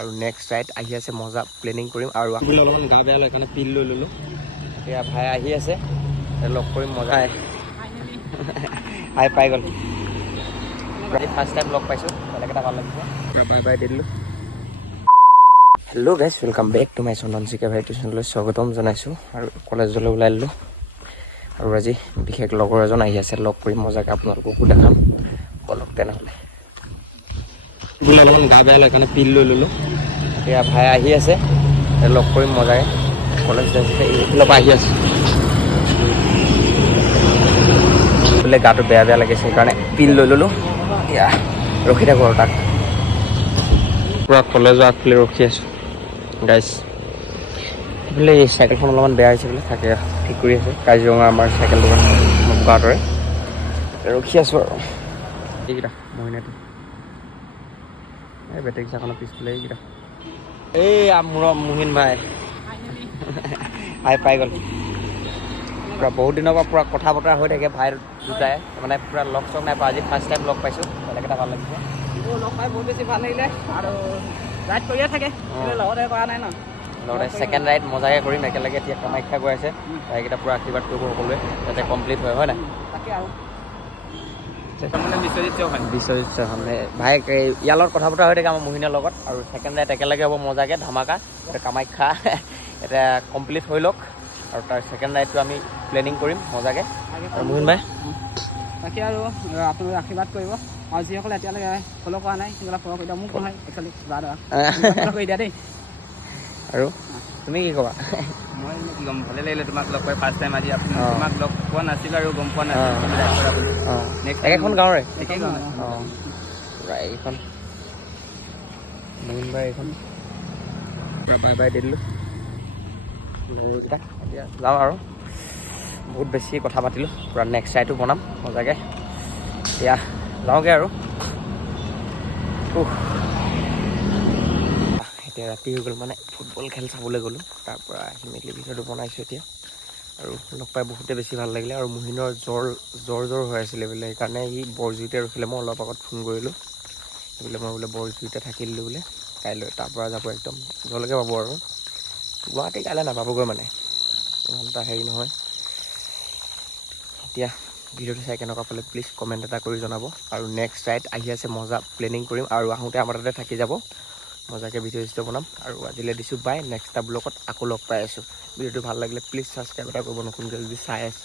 আৰু next ride আহি আছে, মজা প্লেনিং কৰিম। আৰু অলপমান গা বেয়া লাগে কাৰণে পিল লৈ ল'লোঁ। এতিয়া ভাই আহি আছে, লগ কৰিম, মজা হাই পাই গ'ল। ফাৰ্ষ্ট টাইম লগ পাইছোঁ, বেলেগ এটা ভাল লাগিছে। বাই বাই দি দিলোঁ। Hello' guys, welcome back to my Chandan চিকা ভাইটি চেনেললৈ স্বাগতম জনাইছোঁ। আৰু কলেজলৈ ওলাই দিলোঁ। আৰু আজি বিশেষ লগৰ এজন আহি আছে, লগ কৰিম মজাকৈ, আপোনালোককো দেখাম। বলক তেনেহ'লে। অলপমান গা বেয়া লাগে কাৰণে পিল লৈ ল'লোঁ। এতিয়া ভাই আহি আছে, লগ কৰিম মজাকৈ। কলেজ এইফালৰ পৰা আহি আছে বোলে, গাটো বেয়া বেয়া লাগিছে সেইকাৰণে পিল লৈ ল'লোঁ। এতিয়া ৰখি থাকোঁ আৰু তাক পূৰা কলেজৰ আগফালে ৰখি আছোঁ গাইজ। বোলে এই চাইকেলখন অলপমান বেয়া হৈছে বোলে, থাকে ঠিক কৰি আছে কাজিৰঙা আমাৰ চাইকেল দোকান গাঁৱৰে। ৰখি আছোঁ আৰু এইকেইটা মহিনাটো, এই বেটেৰী ৰিক্সাখনৰ পিছফালে এইকেইটা। এই মোৰ মুহিন ভাই হাই পাই গ'ল। পূৰা বহুত দিনৰ পৰা পূৰা কথা বতৰা হৈ থাকে ভাই দুটাই, মানে পূৰা লগ চগ নাই পোৱা। আজি ফাৰ্ষ্ট টাইম লগ পাইছোঁ, বেলেগ এটা ভাল লাগিছে। লগ পাই বহুত বেছি ভাল লাগিলে। আৰু ৰাইড কৰিয়ে থাকে, লগতে কৰা নাই ন, লগতে ছেকেণ্ড ৰাইড মজাকৈ কৰিম একেলগে। এতিয়া কামাখ্যা গৈ আছে, ভাইকেইটা পূৰা আশীৰ্বাদ কৰিব সকলোৱে যাতে কমপ্লিট হয়, হয় নাই? তাকে আৰু বিশ্বজিৎ চৌহান ভাই ইয়াৰ লগত কথা বতৰা হৈ থাকে আমাৰ মোহিনীৰ লগত। আৰু ছেকেণ্ড ৰাইড একেলগে হ'ব মজাকৈ, ধামাকা। এতিয়া কামাখ্যা এতিয়া কমপ্লিট হৈ লওক, আৰু তাৰ ছেকেণ্ড ৰাইডটো আমি প্লেনিং কৰিম মজাকৈ। আৰু মোহিন ভাই তাকে আৰু আপোনালোকে আশীৰ্বাদ কৰিব। আৰু যিসকলে এতিয়ালৈকে ফ'ল' কৰা নাই সেইবিলাক ফ'ল' কৰি দিয়া, মোক নহয় একচুৱেলি ফ'ল' কৰি দিয়া দেই। আৰু তুমি কি ক'বা? মই কি ক'ম, ভালে লাগিলে তোমাক লগ পাই ফাৰ্ষ্ট টাইম আজি। তোমাক লগ পোৱা নাছিলোঁ আৰু গম পোৱা নাছিলোঁ। নেক্সট একেখন গাঁৱৰে, একেই গাঁও। অঁ প্ৰায় এইখন মোহিন বাই এইখন। বাই বাই দি দিলোঁ এইকেইটা। এতিয়া যাওঁ আৰু, বহুত বেছি কথা পাতিলোঁ, পূৰা নেক্সট ৰাইডটো বনাম মজাকৈ। এতিয়া যাওঁগৈ আৰু। এতিয়া ৰাতি হৈ গ'ল, মানে ফুটবল খেল চাবলৈ গ'লোঁ। তাৰপৰা আহি মেলি ভিডিঅ'টো বনাইছোঁ এতিয়া। আৰু লগ পাই বহুতে বেছি ভাল লাগিলে। আৰু মোহিনৰ জ্বৰ হৈ আছিলে বোলে, সেইকাৰণে সি বৰজুৰিতে ৰখিলে। মই অলপ আগত ফোন কৰিলোঁ, বোলে মই বোলে বৰজুৰিতে থাকি দিলোঁ বোলে। কাইলৈ তাৰপৰা যাব, একদম ওচৰলৈকে পাব আৰু। গুৱাহাটী কাইলৈ নাপাবগৈ, মানে ইমান এটা হেৰি নহয়। এতিয়া ভিডিঅ'টো চাই কেনেকুৱা পালে প্লিজ কমেণ্ট এটা কৰি জনাব। আৰু নেক্সট ৰাইড আহি আছে, মজা প্লেনিং কৰিম। আৰু আহোঁতে আমাৰ তাতে থাকি যাব, মজাকৈ ভিডিঅ' চিডিঅ' বনাম। আৰু আজিলৈ দিছোঁ বাই, নেক্সট এটা ব্লগত আকৌ লগ পাই আছোঁ। ভিডিঅ'টো ভাল লাগিলে প্লিজ ছাবস্ক্ৰাইব এটা কৰিব, নতুনকৈ যদি চাই আছে।